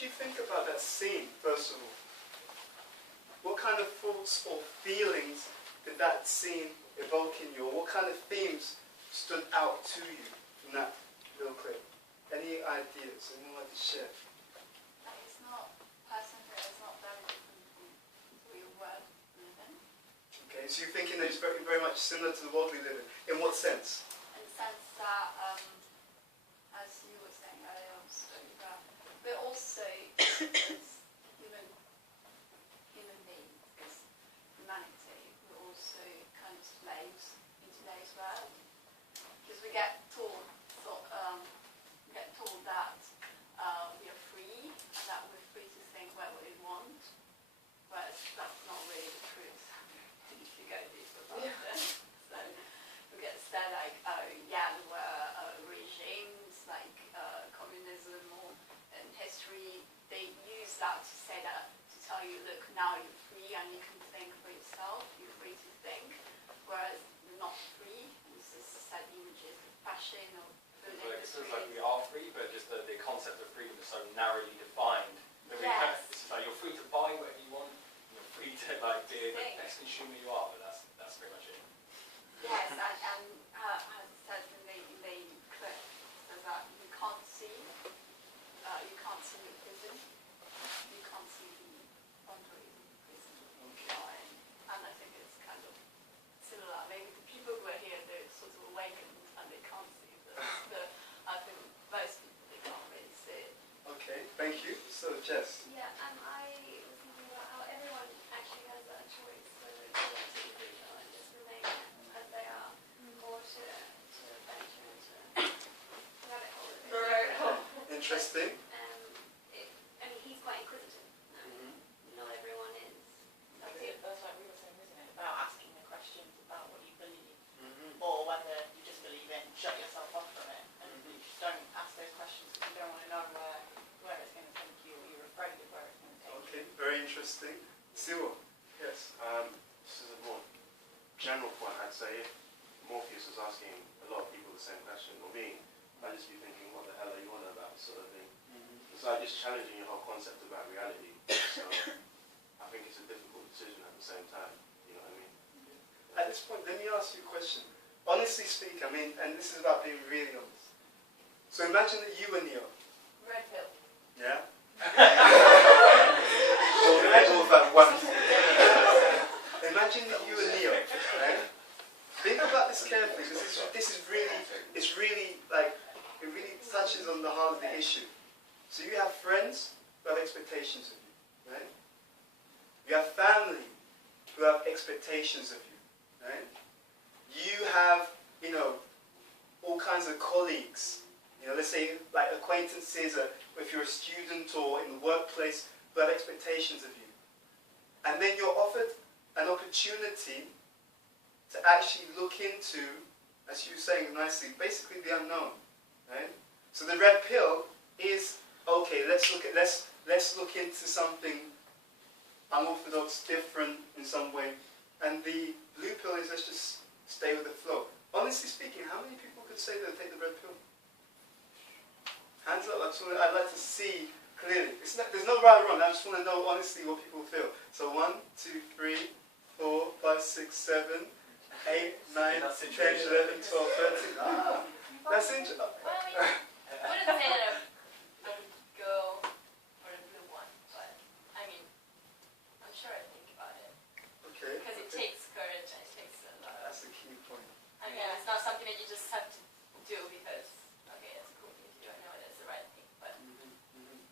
did you think about that scene, first of all? What kind of thoughts or feelings did that scene evoke in you? Or what kind of themes stood out to you from that little clip? Any ideas? Anyone like to share? It's not, personally, it's not very different from the real world we live in. Okay, so you're thinking that it's very, very much similar to the world we live in. In what sense? In the sense that, as you were saying earlier, that we're also, as human beings, as humanity, we're also kind of slaves in today's world. Because we get told that we are free and that we're free to think what we want, whereas that's not really the truth if you go deeper about it. So we get said like, oh yeah, there were regimes like communism or in history, they use that to say that, to tell you, look, now you're free and you can think for yourself, you're free to think, whereas you're not free. It's just set images of fashion or it feels like we are free, but just the concept of freedom is so narrowly defined that it's like you're free to buy whatever you want, you're free to like be the best consumer you are, but that's pretty much it. Yes, and as it says in the clip, says that you can't see the prison, you can't see the boundaries of the prison you are in, and I think it's kind of similar. Maybe the people who are here, they're sort of awakened and they can't see I think most people, they can't really see it. Okay, thank you. So, Jess. Yeah, I was thinking about how everyone actually has that choice, whether they want to be free and just remain as they are, or to venture into rabbit hole. Interesting. I mean, he's quite inquisitive. Not everyone is. That's like we were saying, isn't it? About asking the questions about what you believe, or whether you just believe it and shut yourself off from it, and you just don't ask those questions because you don't want to know where it's going to take you, or you're afraid of where it's going to take you. Okay, very interesting. Siwa. Yes. This is a more general point. I'd say if Morpheus was asking a lot of people the same question, or me, I'd just be thinking, what the hell are you on about, sort of thing. It's like just challenging your whole concept about reality. So I think it's a difficult decision at the same time. You know what I mean? At this point, let me ask you a question. Honestly speak, I mean, and this is about being really honest. So imagine that you were Neo. Red pill. Yeah? Imagine that you were Neo, right? Think about this carefully, because this is really, it's really like, it really touches on the heart of the issue. So you have friends who have expectations of you, right? You have family who have expectations of you, right? You have, you know, all kinds of colleagues, you know, let's say like acquaintances, if you're a student or in the workplace, who have expectations of you. And then you're offered an opportunity to actually look into, as you were saying nicely, basically the unknown, right? So the red pill is, okay, let's look into something unorthodox, different in some way. And the blue pill is, let's just stay with the flow. Honestly speaking, how many people could say they'll take the red pill? Hands up, I'd like to see clearly. There's no right or wrong, I just want to know honestly what people feel. So 1, 2, 3, 4, 5, 6, 7, 8, 9, 10, 11, 12, 13. Ah, that's interesting. Well, I wouldn't say that I would go for the blue one, but I mean, I'm sure I'd think about it. Okay. Because it takes courage and it takes a lot. That's the key point. I mean, it's not something that you just have to do because, okay, it's a cool thing to do, I know it's the right thing, but...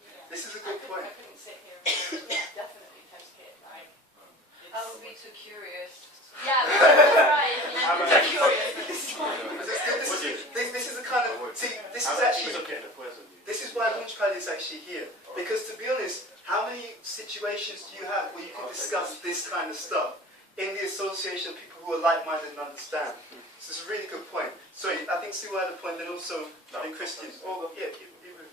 Yeah. This is a good point. I couldn't sit here and yeah, definitely take it, like... I would be too curious. Yeah, that's right. I mean, I'm I'm curious. This is the kind of, see, this is actually, this is why Launchpad is actually here. Because to be honest, how many situations do you have where you can discuss this kind of stuff in the association of people who are like-minded and understand? So it's a really good point. Sorry, I think Siwa had a point, then also, I think Christian. Oh, yeah, keep moving.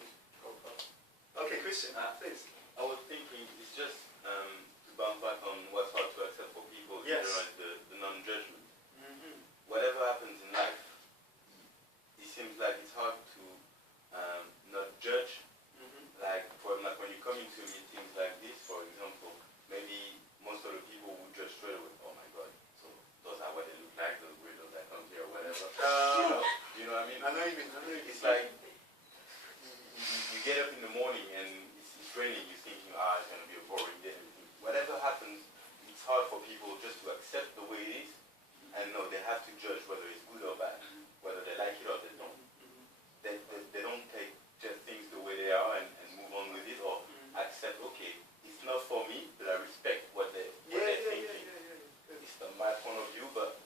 Okay, Christian, please. I was thinking it's just to bounce back on what's hard to accept for people, Yes. the non-judgment. Whatever happens in life, it seems like it's hard to not judge. Like when you come in the morning and it's raining, you're thinking, it's going to be a boring day. Whatever happens, it's hard for people just to accept the way it is, and no, they have to judge whether it's good or bad, whether they like it or they don't. They don't take just things the way they are and move on with it, or accept, okay, it's not for me, but I respect what they're thinking. It's not my point of view, but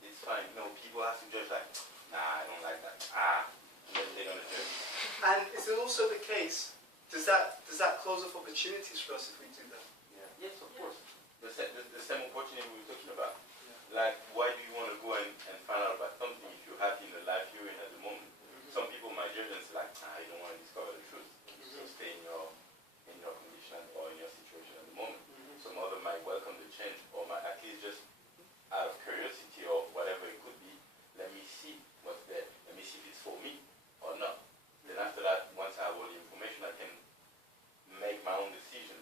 it's fine. No, people have to judge like, nah, I don't like that. They're going to judge. And is it also the case, does that close off opportunities for us if we do that? Yeah. Yes, of course. The same opportunity we were talking about. Like, why do you want to go and find out about something if you're happy in the life you're in at the moment? Some people might judge and say like, you don't want to discover the truth. So stay in your condition or in your situation at the moment. Some other might welcome the change, or might at least just out of curiosity or whatever it could be, let me see what's there. Let me see if it's for me or not. Then after that, once I have all the information, I can make my own decision.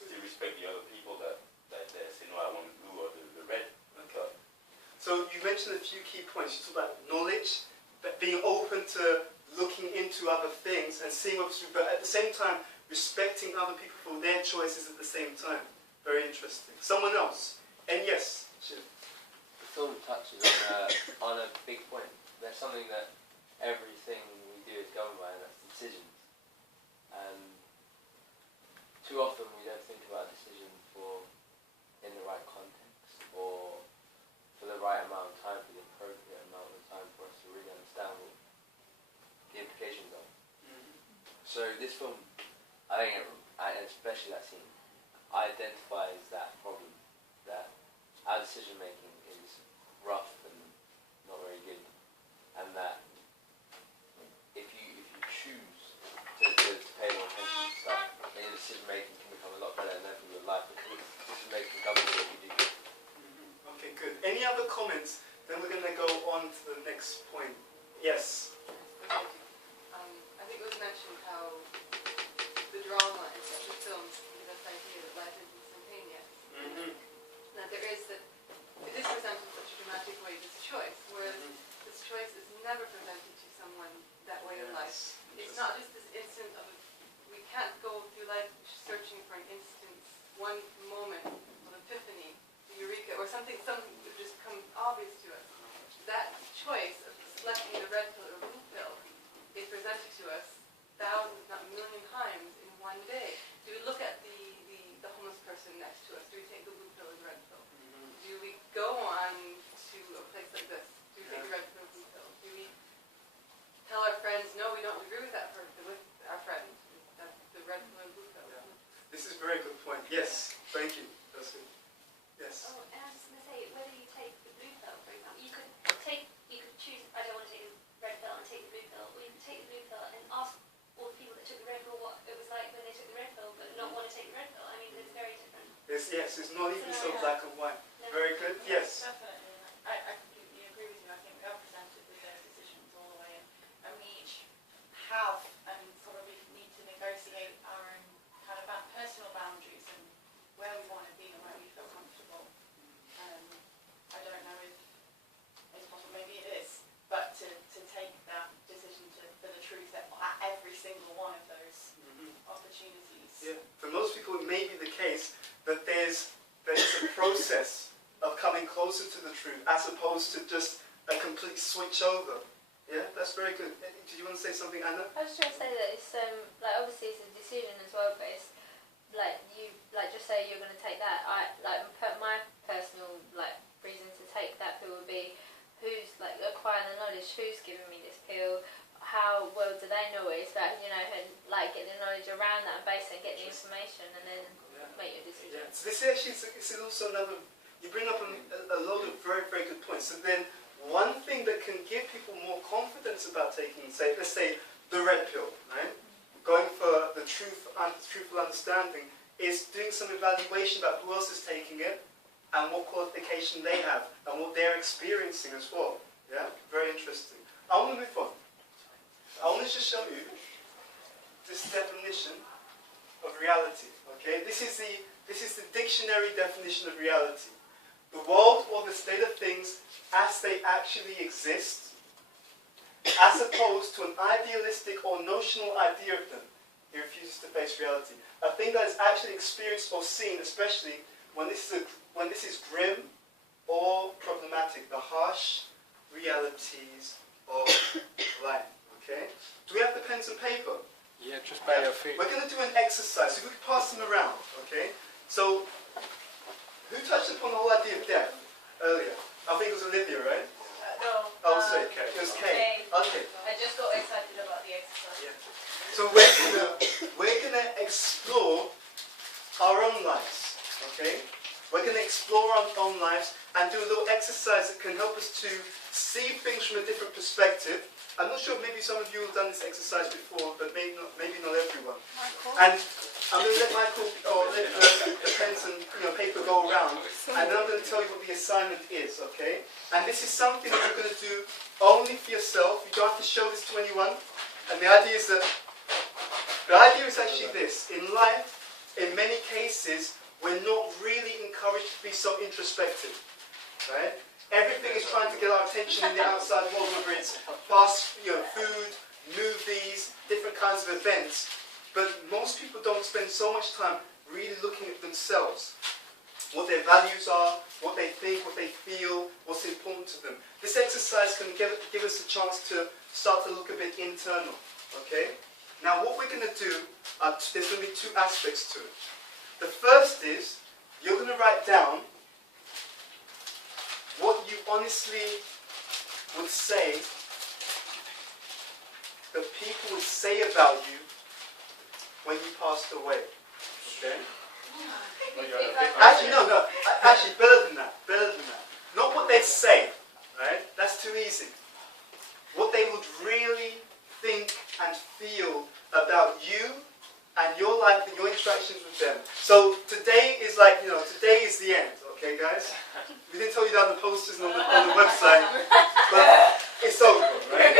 Still respect the other people that they say, no, I want the blue or the red. Okay. So you mentioned a few key points. You talked about knowledge, but being open to looking into other things and seeing what's true, but at the same time, respecting other people for their choices at the same time. Very interesting. Someone else? And yes, Shiv. The film touches on a big point. There's something that everything we do is governed by, and that's decisions. And too often we don't think about decisions in the right context, or for the right amount of time, for the appropriate amount of time for us to really understand what the implications are. So this film, I think, especially that scene, identifies that problem, that our decision making is rough and not very good, and that if you choose to pay more attention to stuff, then your decision making can become a lot better, and therefore your life, because decision making governs what you do. Okay, good. Any other comments? Then we're going to go on to the next point. Yes. I think it was mentioned how the drama in such a film is this idea that life is instantaneous. That there is that it is presented in such a dramatic way, this choice, whereas this choice is never presented to someone that way of life. It's not just this instant of we can't go through life searching for an instance, one moment of epiphany, eureka, or something that just comes obvious to us. That choice of selecting the red pill or blue pill is presented to us thousands, if not a million times in one day. Do we look at the homeless person next to us? Do we take the blue pill or the red pill? Do we go on to a place like this? Do we take the red pill or blue pill? Do we tell our friends, no, we don't agree with that person, with our friend? That's the red pill or blue pill. This is a very good point. Yes, thank you. That's good. Yes. Oh, and I was just going to say, whether you take the blue pill, for example, you could choose, I don't want to take the red pill and take the blue pill, or you could take the blue pill and ask all the people that took the red pill what it was like when they took the red pill, but not want to take the red pill. I mean, it's very different. Yes, it's not even so black and white. Very good. Yes. Definitely. I completely agree with you. I think we are presented with those decisions all the way, and we each have and sort of need to negotiate our own kind of personal boundaries and where we want to be and where we feel comfortable. I don't know if it's possible, maybe it is, but to take that decision for the truth at every single one of those opportunities. Yeah. For most people, it may be the case that there's a process of coming closer to the truth, as opposed to just a complete switch over. Yeah, that's very good. Did you want to say something, Anna? I was trying to say that it's like obviously it's a decision as well, but it's like you just say you're going to take that. My personal reason to take that pill would be who's acquiring the knowledge, who's giving me this pill, how well do they know it? It's about and get the knowledge around that and base it, get the information, and then make your decision. Yeah. So this actually is also another. You bring up a load of very, very good points. So then, one thing that can give people more confidence about taking, let's say, the red pill, right? Going for the truthful understanding, is doing some evaluation about who else is taking it and what qualification they have and what they're experiencing as well. Yeah, very interesting. I want to move on. I want to just show you this definition of reality. Okay, this is the dictionary definition of reality. The world or the state of things as they actually exist, as opposed to an idealistic or notional idea of them. He refuses to face reality. A thing that is actually experienced or seen, especially when this is grim or problematic, the harsh realities of life. Okay? Do we have the pens and paper? Yeah, just by your feet. We're going to do an exercise. So we can pass them around. Okay? So, who touched upon the whole idea of death earlier? I think it was Olivia, right? No. Oh, sorry, Kay. It was Kay. Okay. I just got excited about the exercise. So we're gonna explore our own lives, okay? We're gonna explore our own lives and do a little exercise that can help us to see things from a different perspective. I'm not sure, maybe some of you have done this exercise before, but maybe not everyone. And I'm gonna let Michael or let the pens and paper go around, and then I'm gonna tell you what the assignment is, okay? And this is something that you're gonna do only for yourself. You don't have to show this to anyone. And the idea is actually this. In life, in many cases, we're not really encouraged to be so introspective, right? Everything is trying to get our attention in the outside world, whether it's fast, food, movies, different kinds of events. But most people don't spend so much time really looking at themselves, what their values are, what they think, what they feel, what's important to them. This exercise can give us a chance to start to look a bit internal, okay? Now what we're going to do, there's going to be two aspects to it. The first is, you're going to write down what you honestly would say that people would say about you when you passed away, okay? Actually, no, actually better than that. Not what they'd say, right? That's too easy. What they would really think and feel about you and your life and your interactions with them. So today is today is the end, okay guys? We didn't tell you that on the posters and on the website, but it's over, right?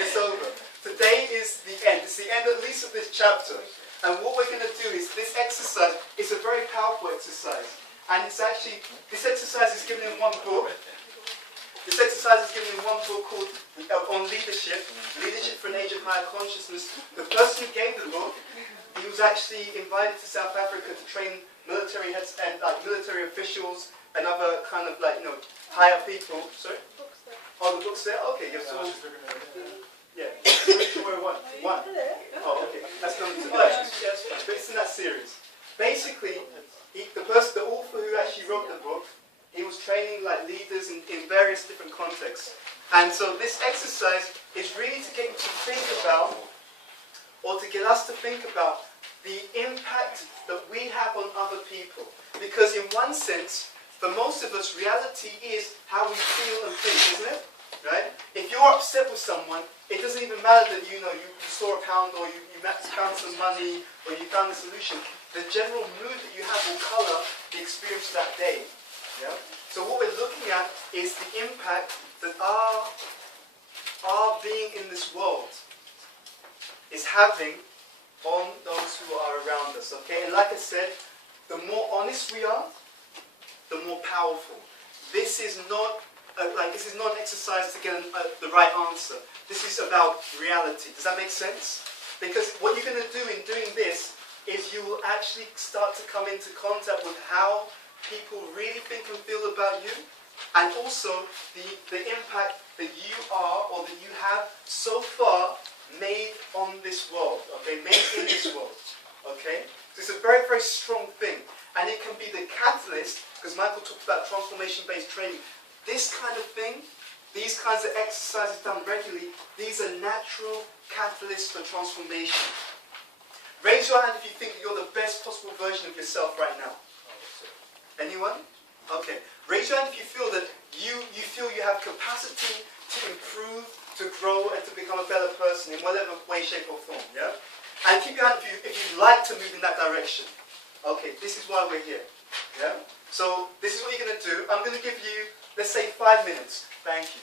It's over. Today is the end. It's the end at least of this chapter. And what we're going to do is, this exercise is a very powerful exercise. And it's actually, this exercise is given in one book. This exercise is given in one book called On Leadership, Leadership for an Age of Higher Consciousness. The person who gave the book, he was actually invited to South Africa to train military heads and military officials and other kind of higher people. Sorry? Oh, the book's there? Okay, you're so... Yeah, one. Oh, okay. That's number two. Oh, yes, but it's in that series. Basically, the author who actually wrote the book, he was training leaders in various different contexts. And so this exercise is really to get you to think about, or to get us to think about, the impact that we have on other people. Because in one sense, for most of us, reality is how we feel and think, isn't it? Right? If you're upset with someone, it doesn't even matter that you saw a pound or you found some money or you found a solution. The general mood that you have will colour the experience of that day. Yeah? So what we're looking at is the impact that our being in this world is having on those who are around us. Okay? And like I said, the more honest we are, the more powerful. This is not an exercise to get the right answer. This is about reality. Does that make sense? Because what you're going to do in doing this is you will actually start to come into contact with how people really think and feel about you, and also the impact that you are or that you have so far made on this world. Okay, made in this world. Okay, so it's a very, very strong thing, and it can be the catalyst. Because Michael talked about transformation-based training. This kind of thing, these kinds of exercises done regularly, these are natural catalysts for transformation. Raise your hand if you think that you're the best possible version of yourself right now. Anyone? Okay. Raise your hand if you feel that you feel you have capacity to improve, to grow, and to become a better person in whatever way, shape, or form. Yeah? And keep your hand if you'd like to move in that direction. Okay, this is why we're here. Yeah? So this is what you're going to do. I'm going to give you, let's say, 5 minutes. Thank you.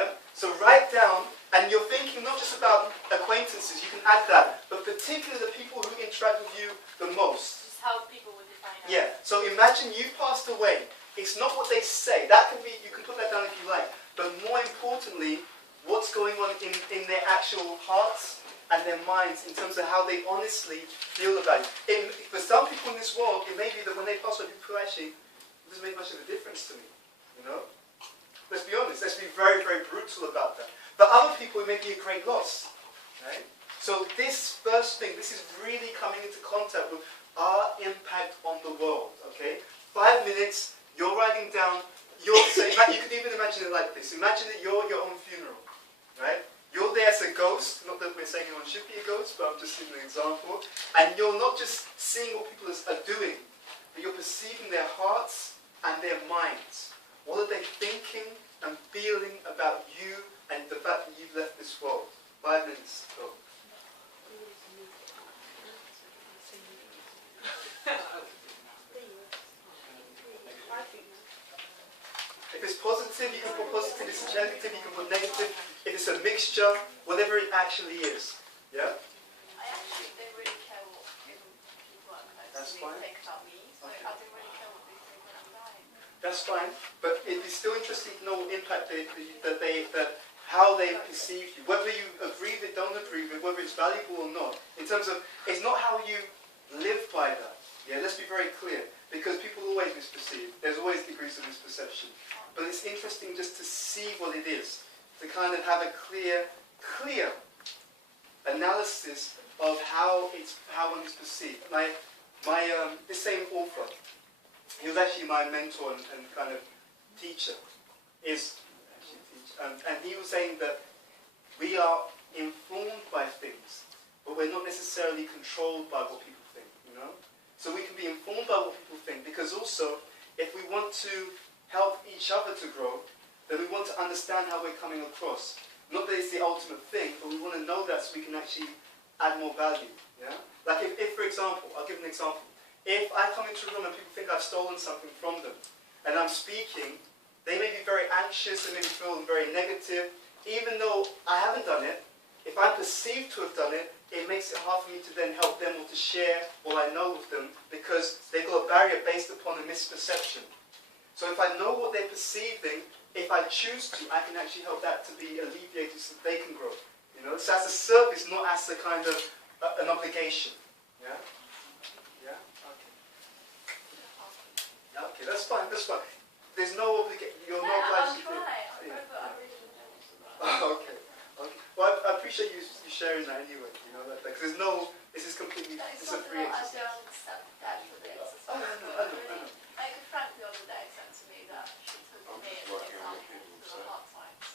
Yeah? So write down, and you're thinking not just about acquaintances, you can add that, but particularly the people who interact with you the most. Just how people would define us. Yeah. So imagine you passed away. It's not what they say. That can be, you can put that down if you like. But more importantly, what's going on in their actual hearts and their minds in terms of how they honestly feel about it. For some people in this world, it may be that when they pass away, people actually, it doesn't make much of a difference to me, you know? Let's be honest, let's be very, very brutal about that. But other people, it may be a great loss, right? So this first thing, this is really coming into contact with our impact on the world, okay? 5 minutes, you're writing down, you could even imagine it like this. Imagine that you're at your own funeral, right? You're there as a ghost, not that we're saying anyone should be a ghost, but I'm just giving an example. And you're not just seeing what people are doing, but you're perceiving their hearts and their minds. What are they thinking and feeling about you and the fact that you've left this world? 5 minutes, go. If it's positive, you can put positive. If it's negative, you can put negative. If it's a mixture, whatever it actually is. Yeah? I actually don't really care what people are close to me think about me, so I don't really care what they think when I'm dying. That's fine, but it'd be still interesting to know what impact how they perceive you. Whether you agree with it, don't agree with it, whether it's valuable or not. In terms of, it's not how you live by that. Yeah, let's be very clear. Because people always misperceive. There's always degrees of misperception. But it's interesting just to see what it is. To kind of have a clear analysis of how one is perceived. This same author, he was actually my mentor and kind of teacher. And he was saying that we are informed by things, but we're not necessarily controlled by what people think, you know? So we can be informed by what people think, because also, if we want to help each other to grow, then we want to understand how we're coming across. Not that it's the ultimate thing, but we want to know that so we can actually add more value. Yeah? Like if for example, I'll give an example. If I come into a room and people think I've stolen something from them, and I'm speaking, they may be very anxious, they may be feeling very negative. Even though I haven't done it, if I'm perceived to have done it, it makes it hard for me to then help them or to share what I know with them, because they've got a barrier based upon a misperception. So if I know what they're perceiving, if I choose to, I can actually help that to be alleviated so that they can grow. You know, so as a service, not as a kind of an obligation. Yeah? Yeah? Okay. Yeah, okay, that's fine, that's fine. There's no obligation, you're not obliged to do it. I'll try, but I really don't know what's about. Oh, okay. Okay. Well, I appreciate you sharing that anyway. You know that because there's no. This is completely. It's It's a not free that I exercise. don't accept that for the exercise. Oh, I know. Like Frank the other day said to me that she took me as an example for the hard times.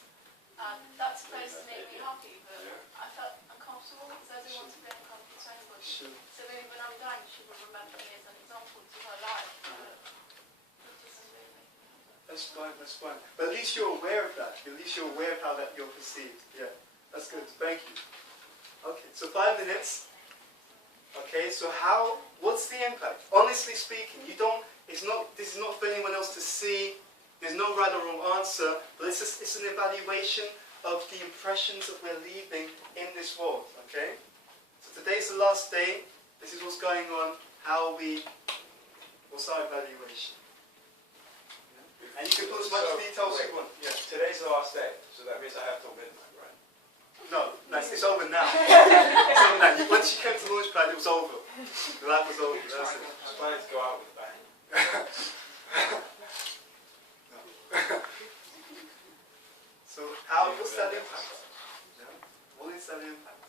And that supposed to make me happy, but I felt uncomfortable because I didn't want to be uncomfortable to anybody. Sure. So maybe when I'm dying, she will remember me as an example to her life. But it doesn't really make me happy. That's fine. That's fine. But at least you're aware of that. At least you're aware of how that you're perceived. Yeah. That's good. Thank you. Okay. So 5 minutes. Okay. So what's the impact? Honestly speaking, you don't. It's not. This is not for anyone else to see. There's no right or wrong answer. But it's an evaluation of the impressions that we're leaving in this world. Okay. So today's the last day. This is what's going on. What's our evaluation? And you can put as much detail as you want. Yeah. Today's the last day, so that means I have till midnight, right? No, it's over now. It's over now. Once you came to Launchpad, it was over. The life was over. That's it. Just planning to go out with a bang. So what's that impact? Yeah. What is that impact?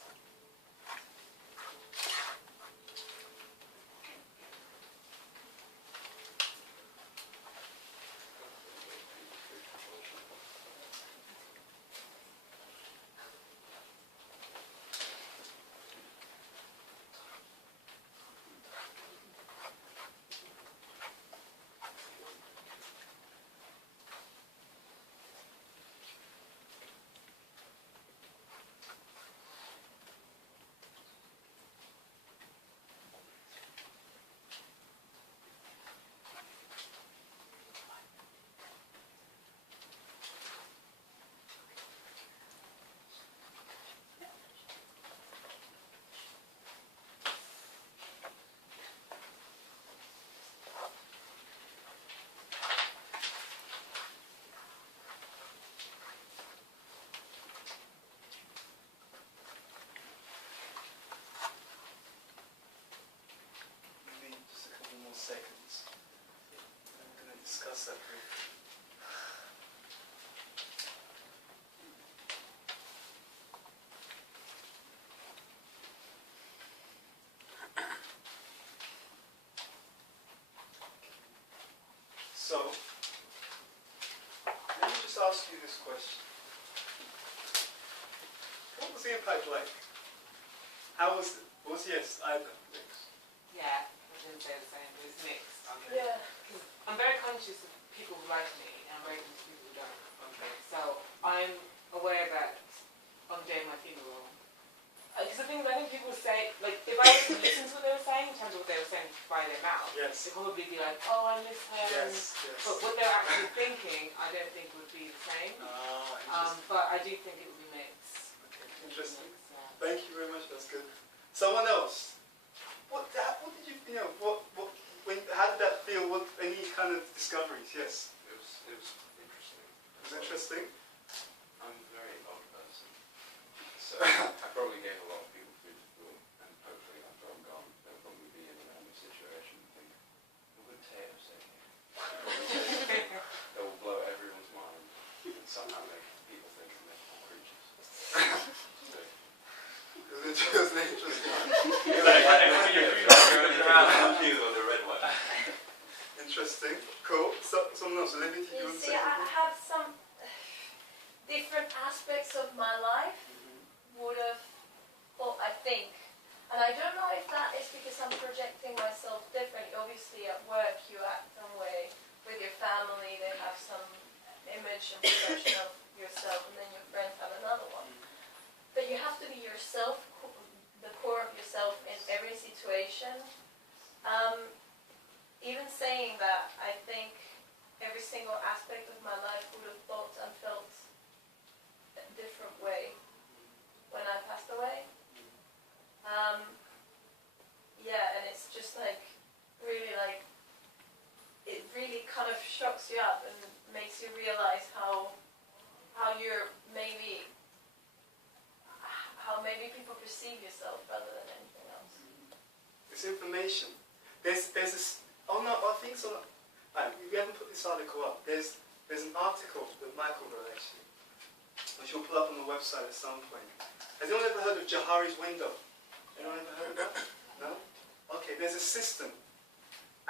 impact like? How was it? Was yes, either. Yeah, I didn't say the same, but it's mixed. Okay. Yeah. Because I'm very conscious of people who like me, and I'm very conscious of people who don't. Okay. So I'm aware that on the day of my funeral, because the thing is, I think people say, like, if I was to listen to what they were saying, in terms of what they were saying by their mouth, Yes. they'd probably be like, oh, I miss her. Yes. Yes. But what they're actually thinking, I don't think would be the same. Interesting. But I do think it would be mixed. Okay. Interesting. Mixed, yeah. Thank you very much. That's good. Someone else. What did you how did that feel? Any kind of discoveries? Yes. It was interesting. It was interesting. I'm a very old person, so I probably gave a lot of people food for thought, and hopefully after I'm gone, they'll probably be in a situation and think, what would Teo say here? That will blow everyone's mind and somehow make people think of mythical creatures. So, It was an interesting. Interesting. Cool. So, someone else. Olivia, did you You want to see, say I something? have some different aspects of my life would have thought, I think. And I don't know if that is because I'm projecting myself differently. Obviously at work you act some way, with your family they have some image and perception of yourself, and then your friends have another one. But you have to be yourself, the core of yourself in every situation. Even saying that, I think every single aspect of my life would have thought and felt a different way when I passed away. Yeah, and it's just like, really like, it really kind of shocks you up and makes you realize how you're maybe, how maybe people perceive yourself rather than anything else. It's information. There's this. Oh no, I think so. We haven't put this article up. There's an article that Michael wrote actually, which we'll put up on the website at some point. Has anyone ever heard of Johari's window? Anyone ever heard of that? No? Okay, there's a system.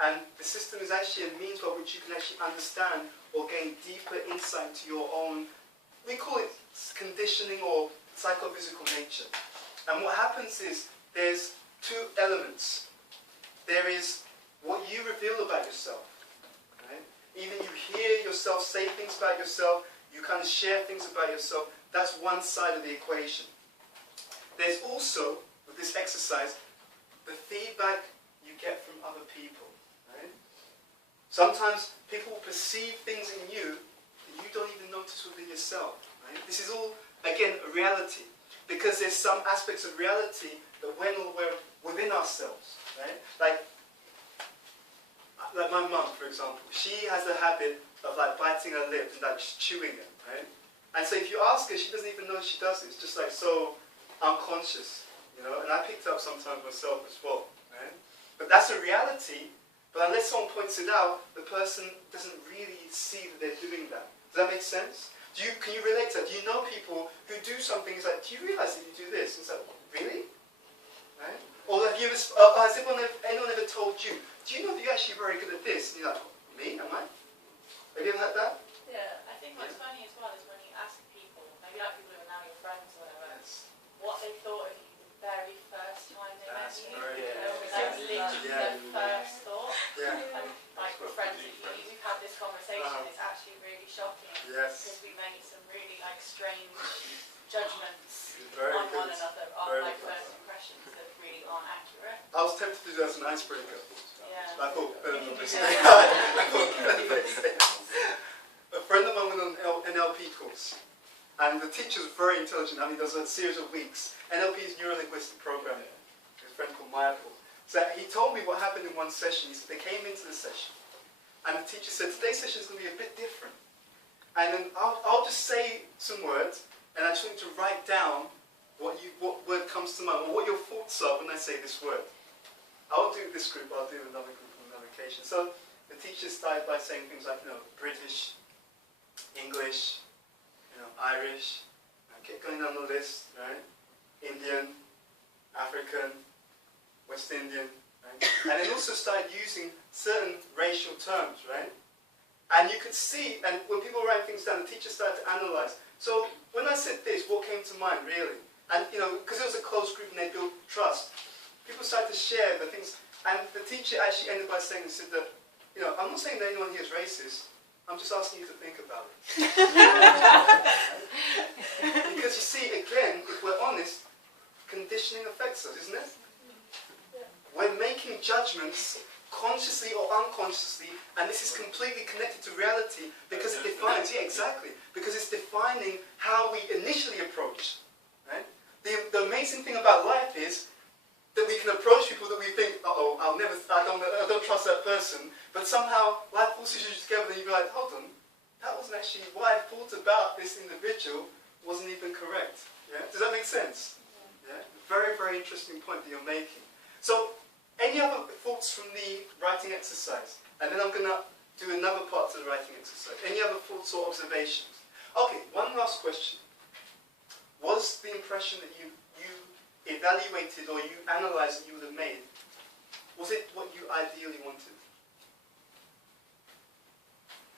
And the system is actually a means by which you can actually understand or gain deeper insight into your own, we call it conditioning or psychophysical nature. And what happens is there's two elements. There is what you reveal about yourself. Right? Either you hear yourself say things about yourself, you kind of share things about yourself. That's one side of the equation. There's also, with this exercise, the feedback you get from other people. Right? Sometimes people will perceive things in you that you don't even notice within yourself. Right? This is all, again, a reality. Because there's some aspects of reality that we're within ourselves. Right? Like my mum, for example, she has a habit of like biting her lip and like just chewing it, right? And so if you ask her, she doesn't even know she does it. It's just like so unconscious, you know? And I picked up sometimes myself as well, right? But that's a reality, but unless someone points it out, the person doesn't really see that they're doing that. Does that make sense? Can you relate to that? Do you know people who do something, it's like, do you realise that you do this? It's like, really? Right? Or have you ever, has anyone ever told you, do you know that you're actually very good at this? And you're like, me? Am I? Have you ever had that? Yeah, I think what's funny as well is when you ask people, maybe like people who are now your friends or whatever, what they thought of you the very first time they met you. That's literally their first thought. Yeah. And like friends that you've had this conversation, it's actually really shocking. Yes. Because we made some really like strange judgments Very on good. one another, on Very like good. first impressions that really aren't accurate. I was tempted to do that as an icebreaker. Yeah. I thought better than this. Yeah. A friend of mine went on an NLP course, and the teacher's very intelligent, and he does a series of weeks. NLP is neuro-linguistic programming. There's a friend called Michael. So he told me what happened in one session. He said they came into the session, and the teacher said, today's session is going to be a bit different. And then I'll just say some words, and I just want you to write down what word comes to mind, or what your thoughts are when I say this word. I won't do this group, I'll do another group on another occasion. So the teacher started by saying things like, British, English, Irish, I kept going down the list, right? Indian, African, West Indian, right? And then also started using certain racial terms, right? And you could see, and when people write things down, the teacher started to analyze. So when I said this, what came to mind really? And, you know, because it was a closed group and they built trust, people started to share the things. And the teacher actually ended by saying, said that, you know, I'm not saying that anyone here is racist, I'm just asking you to think about it. Because you see, again, if we're honest, conditioning affects us, isn't it? We're making judgments consciously or unconsciously, and this is completely connected to reality because it defines, yeah, exactly, because it's defining how we initially approach. Right? The amazing thing about life is that we can approach people that we think, uh-oh, I don't trust that person, but somehow life forces you together and you be like, hold on, that wasn't actually what I thought about this individual wasn't even correct. Yeah? Does that make sense? Yeah? Very, very interesting point that you're making. So, any other thoughts from the writing exercise? And then I'm going to do another part to the writing exercise. Any other thoughts or observations? Okay, one last question. Was the impression that you evaluated or you analysed that you would have made, was it what you ideally wanted?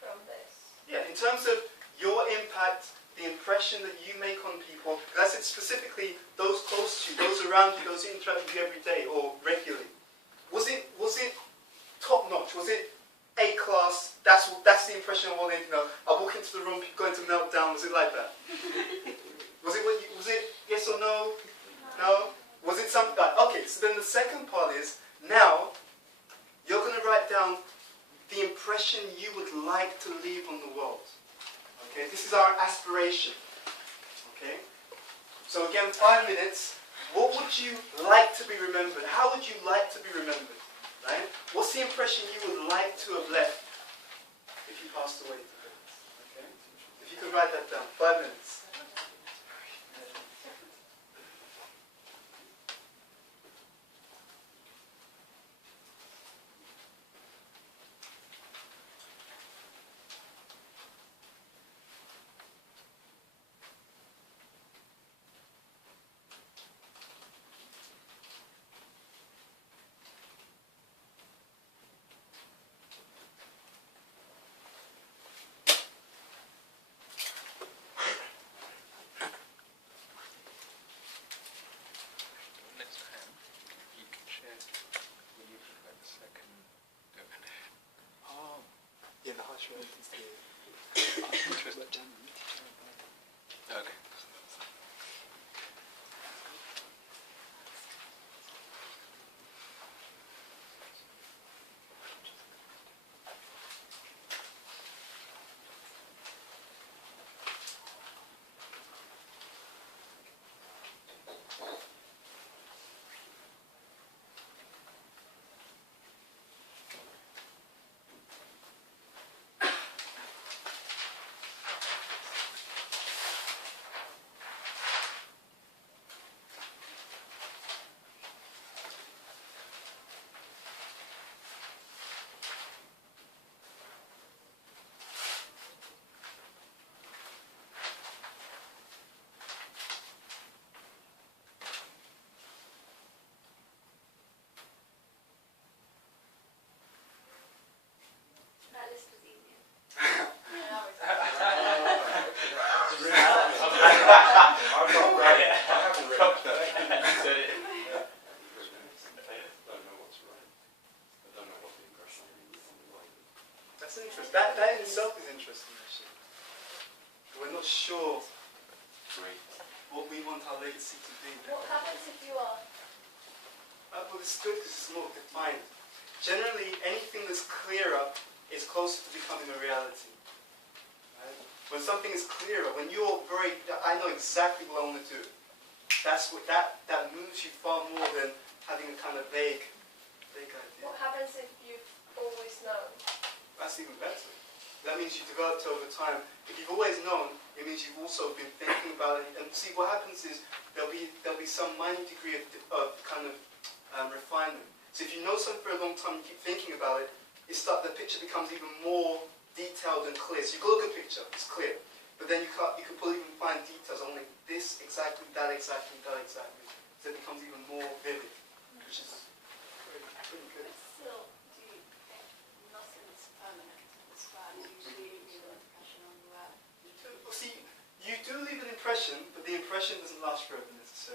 From this. Yeah, in terms of your impact, the impression that you make on people, because I said specifically those close to you, those around you, those who interact with you every day or regularly. Was it top notch? Was it A class? That's the impression I wanted. You know, I walk into the room, people going to melt down. Was it like that? Was it yes or no? No? Was it something like, okay, so then the second part is, now, you're going to write down the impression you would like to leave on the world. Okay, this is our aspiration. Okay? So again, 5 minutes. What would you like to be remembered? How would you like to be remembered? Right? What's the impression you would like to have left if you passed away today? Okay? If you could write that down, 5 minutes. Next time, you can share when you think like the second domain. Oh, yeah, the harsh reality is the Interesting. Okay. That list was easier. I'm not right. I haven't written that. You said it. I don't know what's right. I don't know what the impression is. That's interesting. That in itself is interesting, actually. We're not sure Great. what we want our legacy to be. What happens if you are? Well, it's good because it's more defined. Generally, anything that's clearer is closer to becoming a reality. Right? When something is clearer, when you're I know exactly what I want to do. That's what that moves you far more than having a kind of vague idea. What happens if you've always known? That's even better. That means you developed over time. If you've always known, it means you've also been thinking about it. And see, what happens is there'll be some minor degree of kind of refinement. So if you know something for a long time, you keep thinking about it, the picture becomes even more detailed and clear. So you've got a good picture, it's clear. But then you can probably even find details on like this exactly, that exactly, that exactly. So it becomes even more vivid, which is pretty good. Still, do you think nothing's permanent as well? Usually you leave an impression on the world. See, you do leave an impression, but the impression doesn't last forever necessarily.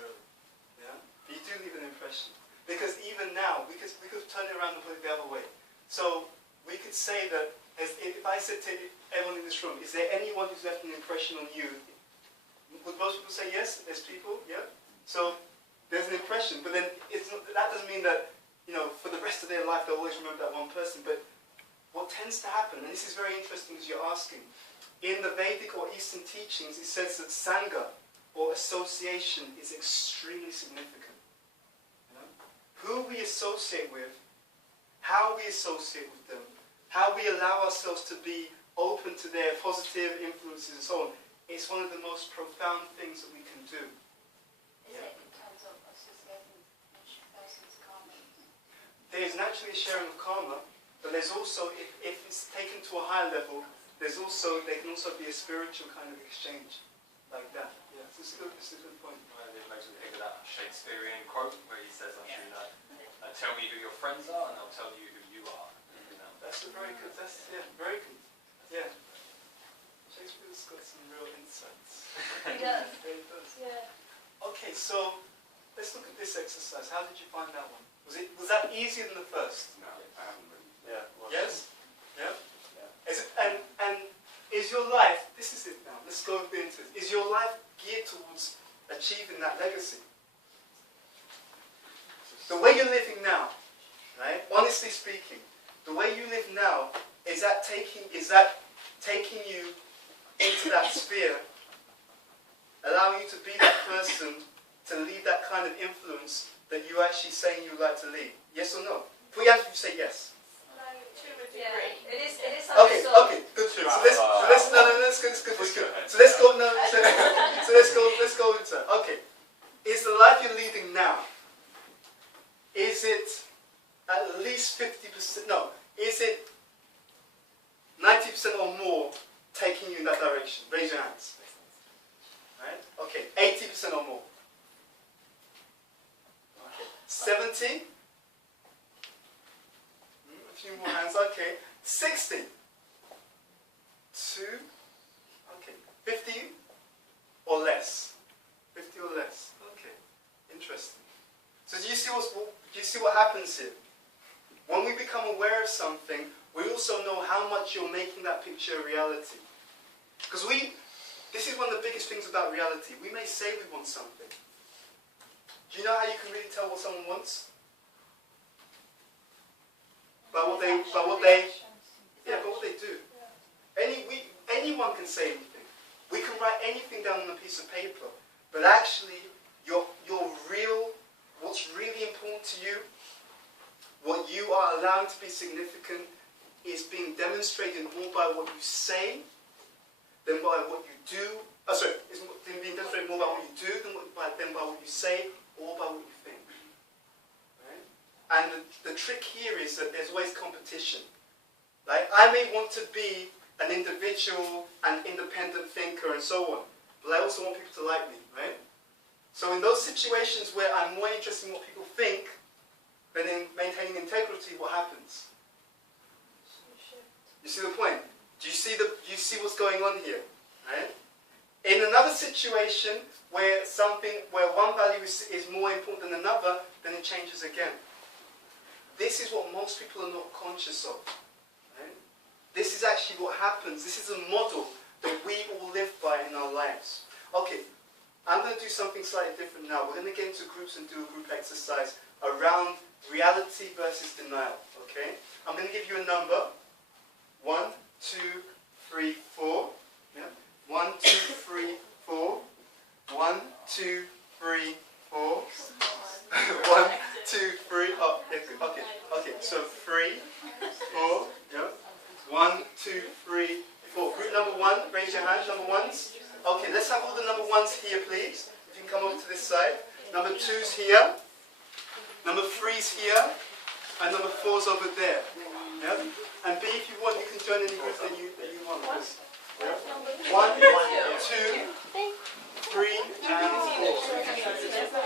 the now, we could turn it around and put it the other way. So we could say that, if I said to everyone in this room, is there anyone who's left an impression on you? Would most people say yes? There's people, yeah? So there's an impression, but then that doesn't mean that, for the rest of their life they'll always remember that one person. But what tends to happen, and this is very interesting as you're asking, in the Vedic or Eastern teachings, it says that Sangha, or association, is extremely significant. Who we associate with, how we associate with them, how we allow ourselves to be open to their positive influences and so on, it's one of the most profound things that we can do. Is it in terms of associating each person's karma? There is naturally a sharing of karma, but there's also, if it's taken to a higher level, there can also be a spiritual kind of exchange like that. Yeah, it's a good point. It makes me think of that Shakespearean quote where he says, tell me who your friends are and I'll tell you who you are. That's a very good, very good. Yeah. Shakespeare's got some real insights. He does. He does. Yeah. Okay, so let's look at this exercise. How did you find that one? Was that easier than the first? No, I haven't really. Yeah. Well, Yes? Yeah? Is it, and is your life, this is it now, let's go into it. Is your life geared towards achieving that legacy? The way you're living now, right? Honestly speaking, the way you live now, is that taking you into that sphere, allowing you to be that person, to lead that kind of influence that you're actually saying you'd like to lead? Yes or no? Put your hands if you say yes. Yeah, it is Okay, good. So let's go into it. Okay. Is the life you're leading now, is it at least 50%, no, is it 90% or more taking you in that direction? Raise your hands. Right? Okay, 80% or more. Okay. 70? A few more hands, okay. 60? 2? Okay. 50 or less? 50 or less. Okay. Interesting. So do you see what happens here? When we become aware of something, we also know how much you're making that picture a reality. Because this is one of the biggest things about reality. We may say we want something. Do you know how you can really tell what someone wants? By what they do. Anyone can say anything. We can write anything down on a piece of paper, but actually, what's really important to you, what you are allowing to be significant, is being demonstrated more by what you say than by what you do. It's being demonstrated more by what you do than by what you say or by what you think. Right? And the trick here is that there's always competition. Like, I may want to be an individual, an independent thinker, and so on, but I also want people to like me, right? So in those situations where I'm more interested in what people think than in maintaining integrity, what happens? You see the point? Do you see what's going on here? Right? In another situation where one value is more important than another, then it changes again. This is what most people are not conscious of. Right? This is actually what happens. This is a model that we all live by in our lives. Okay, I'm going to do something slightly different now. We're going to get into groups and do a group exercise around reality versus denial. Okay? I'm going to give you a number. 1, 2, 3, 4. Yeah? 1, 2, 3, 4. 1, 2, 3, 4. 1, 2, 3. Oh, okay. So 3, 4. Yeah. 1, 2, 3, 4. Group number 1. Raise your hands. Number ones. Okay. Let's have all the number ones here, please. If you can come over to this side. Number 2's here. Number 3's here. And number 4's over there. Yeah. And B, if you want, you can join any group that you want. Yeah? 1, 2, 3, and 4.